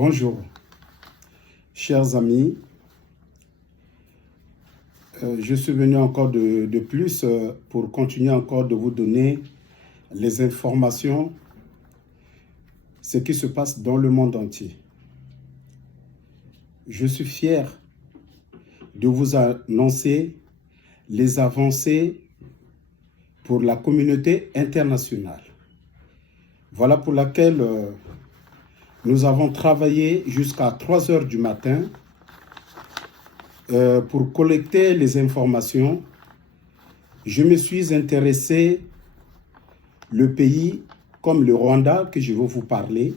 Bonjour, chers amis. Je suis venu encore de plus pour continuer encore de vous donner les informations, ce qui se passe dans le monde entier. Je suis fier de vous annoncer les avancées pour la communauté internationale. Voilà pour laquelle nous avons travaillé jusqu'à 3 heures du matin pour collecter les informations. Je me suis intéressé le pays comme le Rwanda que je vais vous parler.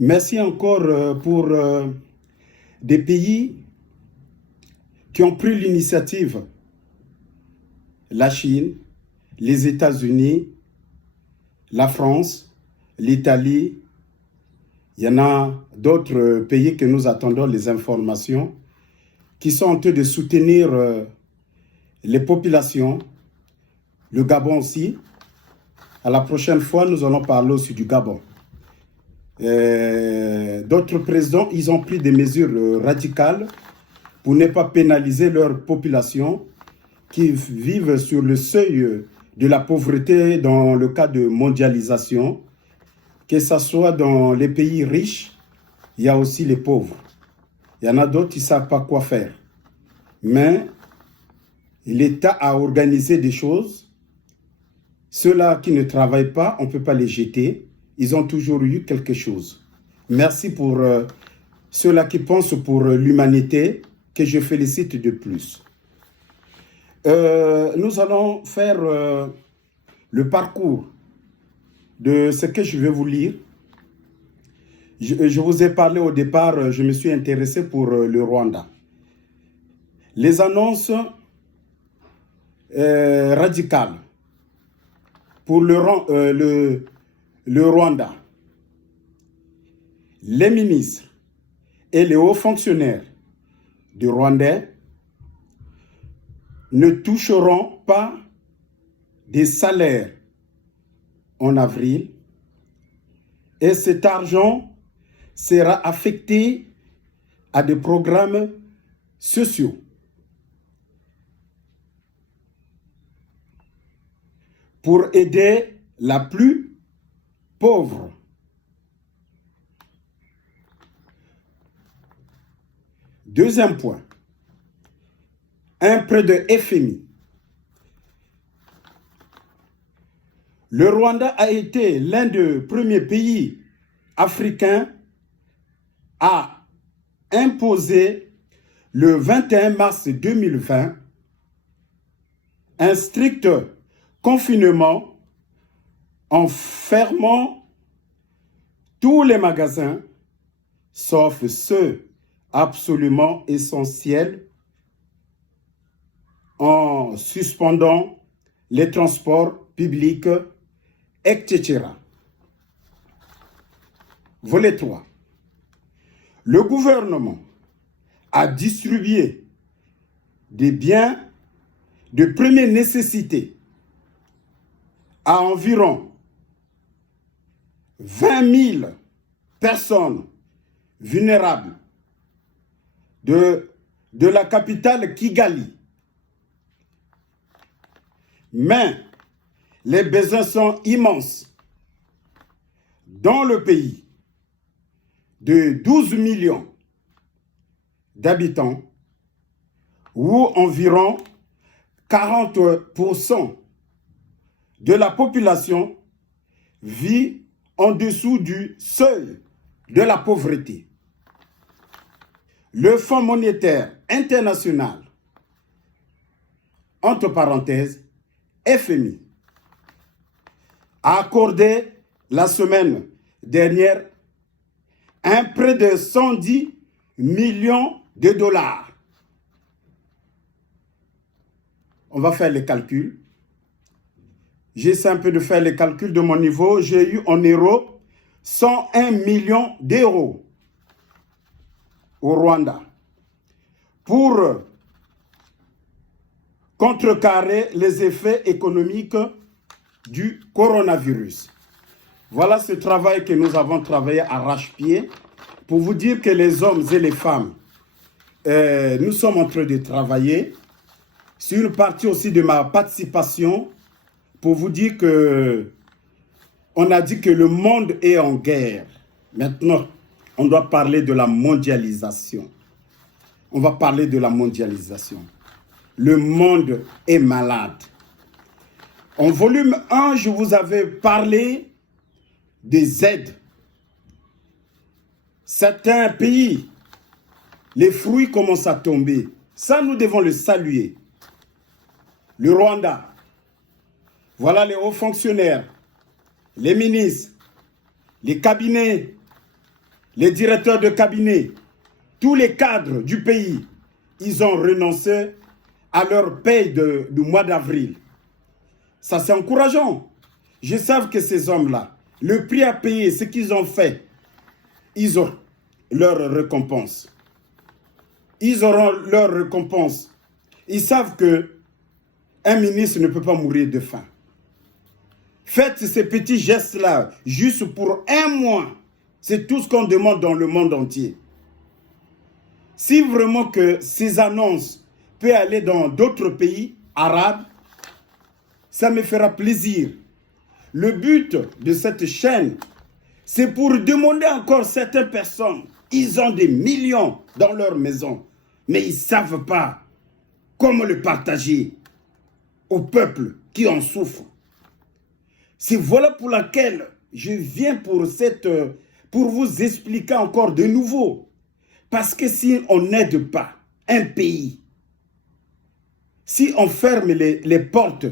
Merci encore pour des pays qui ont pris l'initiative. La Chine, les États-Unis, la France, l'Italie. Il y en a d'autres pays que nous attendons les informations qui sont en train de soutenir les populations. Le Gabon aussi. À la prochaine fois, nous allons parler aussi du Gabon. D'autres présidents, ils ont pris des mesures radicales pour ne pas pénaliser leur population qui vivent sur le seuil de la pauvreté dans le cas de mondialisation. Que ce soit dans les pays riches, il y a aussi les pauvres. Il y en a d'autres qui ne savent pas quoi faire. Mais l'État a organisé des choses. Ceux-là qui ne travaillent pas, on ne peut pas les jeter. Ils ont toujours eu quelque chose. Merci pour ceux-là qui pensent pour l'humanité, que je félicite de plus. Nous allons faire le parcours de ce que je vais vous lire. Je vous ai parlé au départ, je me suis intéressé pour le Rwanda. Les annonces radicales pour le Rwanda. Les ministres et les hauts fonctionnaires du Rwandais ne toucheront pas des salaires en avril et cet argent sera affecté à des programmes sociaux. Pour aider la plus pauvre. Deuxième point, un prêt de FMI. Le Rwanda a été l'un des premiers pays africains à imposer le 21 mars 2020 un strict confinement en fermant tous les magasins, sauf ceux absolument essentiels, en suspendant les transports publics, etc. Volet 3. Le gouvernement a distribué des biens de première nécessité à environ 20 000 personnes vulnérables de la capitale Kigali. Mais les besoins sont immenses dans le pays de 12 millions d'habitants où environ 40% de la population vit en dessous du seuil de la pauvreté. Le Fonds monétaire international, entre parenthèses, FMI, a accordé la semaine dernière un prêt de 110 millions de dollars. On va faire les calculs. J'essaie un peu de faire les calculs de mon niveau. J'ai eu en euros 101 millions d'euros au Rwanda pour contrecarrer les effets économiques du coronavirus. Voilà ce travail que nous avons travaillé à arrache-pied pour vous dire que les hommes et les femmes, nous sommes en train de travailler sur une partie aussi de ma participation pour vous dire que on a dit que le monde est en guerre. Maintenant, on doit parler de la mondialisation. On va parler de la mondialisation. Le monde est malade. En volume 1, je vous avais parlé des aides. Certains pays, les fruits commencent à tomber. Ça, nous devons le saluer. Le Rwanda, voilà les hauts fonctionnaires, les ministres, les cabinets, les directeurs de cabinet, tous les cadres du pays, ils ont renoncé à leur paye du mois d'avril. Ça, c'est encourageant. Je sais que ces hommes-là, le prix à payer, ce qu'ils ont fait, ils ont leur récompense. Ils auront leur récompense. Ils savent que un ministre ne peut pas mourir de faim. Faites ces petits gestes-là juste pour un mois. C'est tout ce qu'on demande dans le monde entier. Si vraiment que ces annonces peuvent aller dans d'autres pays arabes, ça me fera plaisir. Le but de cette chaîne, c'est pour demander encore certaines personnes. Ils ont des millions dans leur maison, mais ils ne savent pas comment le partager au peuple qui en souffre. C'est voilà pour laquelle je viens pour vous expliquer encore de nouveau. Parce que si on n'aide pas un pays, si on ferme les portes,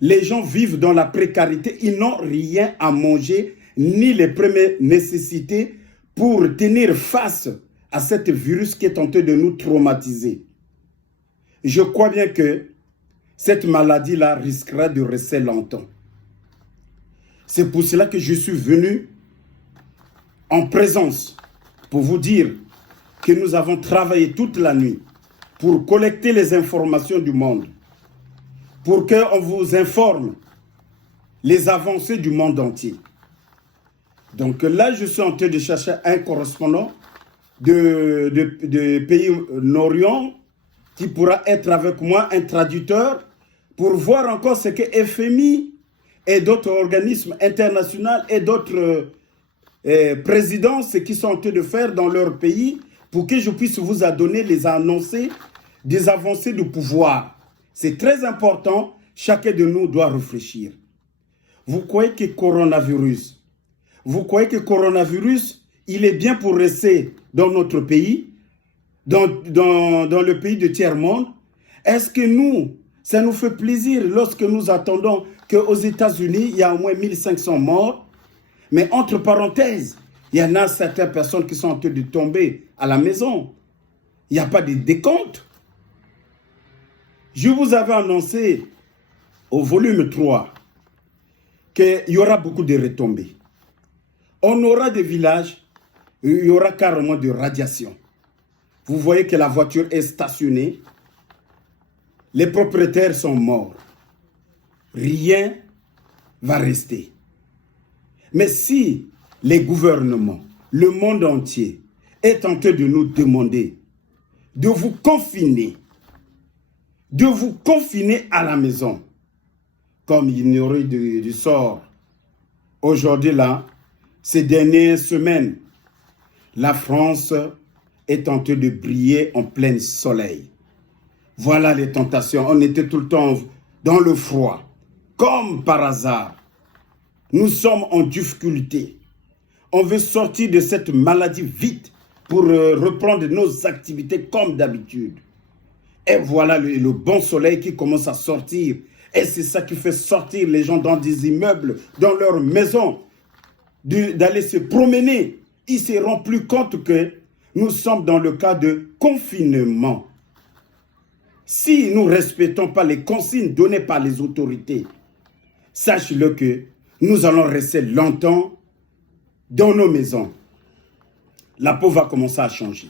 les gens vivent dans la précarité, ils n'ont rien à manger, ni les premières nécessités pour tenir face à cette virus qui est en train de nous traumatiser. Je crois bien que cette maladie-là risquera de rester longtemps. C'est pour cela que je suis venu en présence pour vous dire que nous avons travaillé toute la nuit pour collecter les informations du monde, pour qu'on vous informe les avancées du monde entier. Donc là, je suis en train de chercher un correspondant de pays Orient qui pourra être avec moi, un traducteur, pour voir encore ce que FMI et d'autres organismes internationaux et d'autres présidences qui sont en train de faire dans leur pays pour que je puisse vous donner les annoncer des avancées du pouvoir. C'est très important, chacun de nous doit réfléchir. Vous croyez que coronavirus, il est bien pour rester dans notre pays, dans le pays de tiers-monde? Est-ce que nous, ça nous fait plaisir lorsque nous attendons qu'aux États-Unis, il y a au moins 1500 morts? Mais entre parenthèses, il y en a certaines personnes qui sont en train de tomber à la maison. Il n'y a pas de décompte. Je vous avais annoncé au volume 3 qu'il y aura beaucoup de retombées. On aura des villages où il y aura carrément de radiation. Vous voyez que la voiture est stationnée. Les propriétaires sont morts. Rien va rester. Mais si les gouvernements, le monde entier, est en train de nous demander de vous confiner à la maison, comme ignorer du sort. Aujourd'hui, là, ces dernières semaines, la France est en train de briller en plein soleil. Voilà les tentations. On était tout le temps dans le froid. Comme par hasard, nous sommes en difficulté. On veut sortir de cette maladie vite pour reprendre nos activités comme d'habitude. Et voilà le bon soleil qui commence à sortir. Et c'est ça qui fait sortir les gens dans des immeubles, dans leurs maisons, d'aller se promener. Ils se rendent plus compte que nous sommes dans le cas de confinement. Si nous ne respectons pas les consignes données par les autorités, sache-le que nous allons rester longtemps dans nos maisons. La peau va commencer à changer.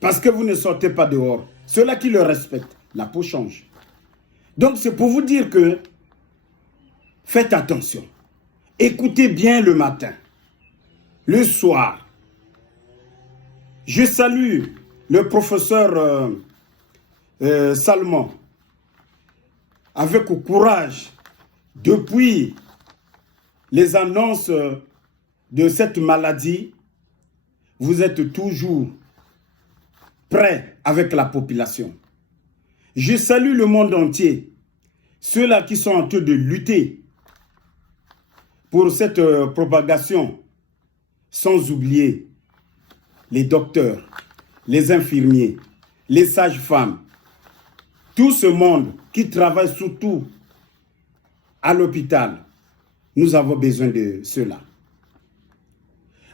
Parce que vous ne sortez pas dehors. Ceux-là qui le respectent, la peau change. Donc c'est pour vous dire que faites attention. Écoutez bien le matin, le soir. Je salue le professeur Salmon avec courage depuis les annonces de cette maladie. Vous êtes toujours prêts avec la population. Je salue le monde entier, ceux-là qui sont en train de lutter pour cette propagation, sans oublier les docteurs, les infirmiers, les sages-femmes, tout ce monde qui travaille surtout à l'hôpital. Nous avons besoin de cela.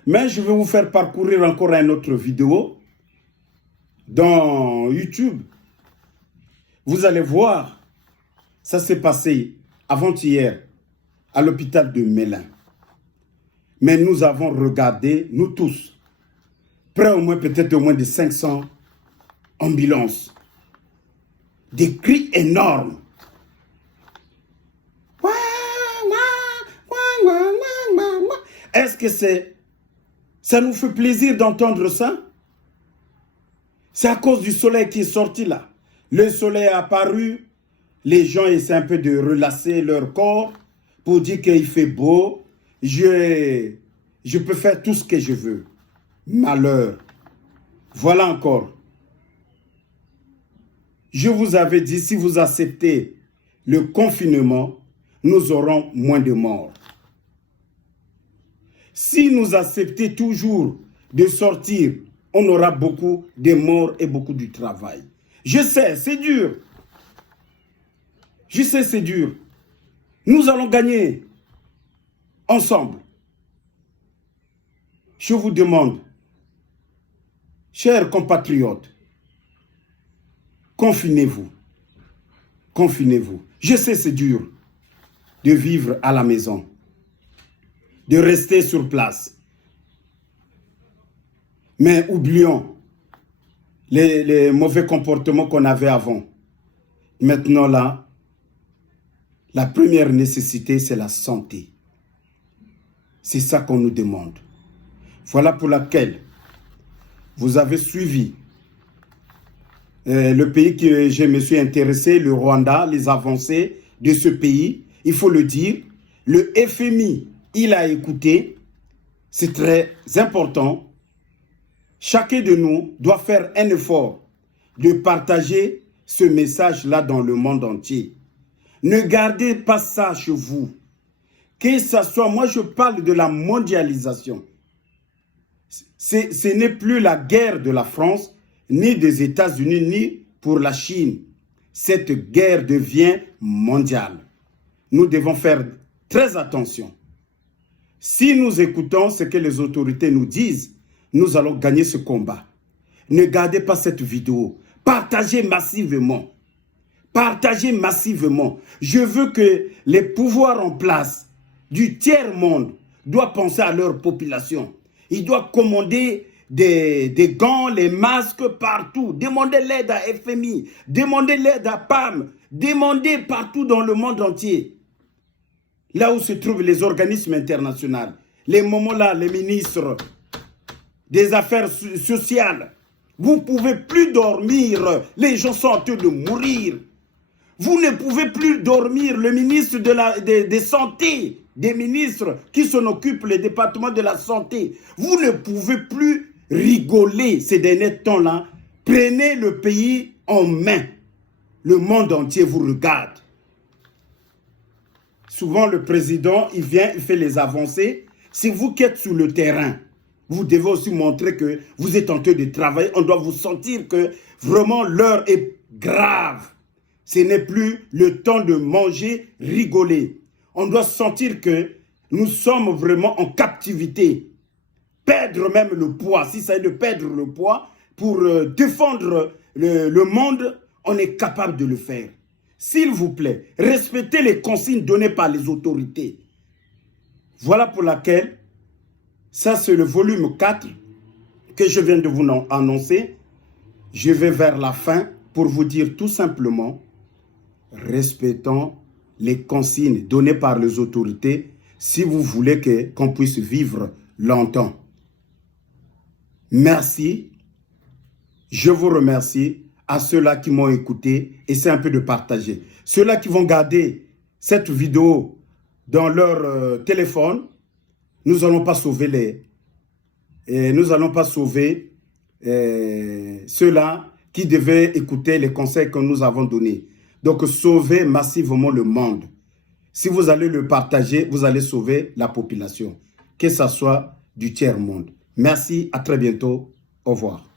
Mais je vais vous faire parcourir encore une autre vidéo dans YouTube. Vous allez voir, ça s'est passé avant-hier à l'hôpital de Mélin. Mais nous avons regardé, nous tous, près au moins peut-être au moins de 500 ambulances. Des cris énormes. Est-ce que ça nous fait plaisir d'entendre ça? C'est à cause du soleil qui est sorti là. Le soleil est apparu, les gens essaient un peu de relâcher leur corps pour dire qu'il fait beau. Je peux faire tout ce que je veux. Malheur. Voilà encore. Je vous avais dit, si vous acceptez le confinement, nous aurons moins de morts. Si nous acceptons toujours de sortir, on aura beaucoup de morts et beaucoup de travail. Je sais, c'est dur. Je sais, c'est dur. Nous allons gagner ensemble. Je vous demande, chers compatriotes, confinez-vous. Confinez-vous. Je sais, c'est dur de vivre à la maison, de rester sur place. Mais oublions les mauvais comportements qu'on avait avant. Maintenant là, la première nécessité, c'est la santé. C'est ça qu'on nous demande. Voilà pour laquelle vous avez suivi le pays que je me suis intéressé, le Rwanda, les avancées de ce pays. Il faut le dire, le FMI, il a écouté, c'est très important. Chacun de nous doit faire un effort de partager ce message-là dans le monde entier. Ne gardez pas ça chez vous. Que ça soit, moi je parle de la mondialisation. Ce n'est plus la guerre de la France, ni des États-Unis, ni pour la Chine. Cette guerre devient mondiale. Nous devons faire très attention. Si nous écoutons ce que les autorités nous disent, nous allons gagner ce combat. Ne gardez pas cette vidéo. Partagez massivement. Partagez massivement. Je veux que les pouvoirs en place du tiers-monde doivent penser à leur population. Ils doivent commander des gants, les masques partout. Demandez l'aide à FMI. Demandez l'aide à PAM. Demandez partout dans le monde entier. Là où se trouvent les organismes internationaux. Les moments là, les ministres des Affaires sociales. Vous ne pouvez plus dormir. Les gens sont en train de mourir. Vous ne pouvez plus dormir. Le ministre des Santé, des ministres qui s'en occupent, le département de la Santé, vous ne pouvez plus rigoler ces derniers temps-là. Prenez le pays en main. Le monde entier vous regarde. Souvent, le président, il vient, il fait les avancées. C'est vous qui êtes sur le terrain. Vous devez aussi montrer que vous êtes en train de travailler. On doit vous sentir que vraiment l'heure est grave. Ce n'est plus le temps de manger, rigoler. On doit sentir que nous sommes vraiment en captivité. Perdre même le poids. Si ça est de perdre le poids pour défendre le monde, on est capable de le faire. S'il vous plaît, respectez les consignes données par les autorités. Voilà pour laquelle, ça c'est le volume 4 que je viens de vous annoncer. Je vais vers la fin pour vous dire tout simplement, respectons les consignes données par les autorités. si vous voulez qu'on puisse vivre longtemps. Merci. Je vous remercie à ceux-là qui m'ont écouté. Essayez un peu de partager. Ceux-là qui vont garder cette vidéo dans leur téléphone, nous n'allons pas sauver ceux-là qui devaient écouter les conseils que nous avons donnés. Donc, sauvez massivement le monde. Si vous allez le partager, vous allez sauver la population, que ce soit du tiers-monde. Merci, à très bientôt. Au revoir.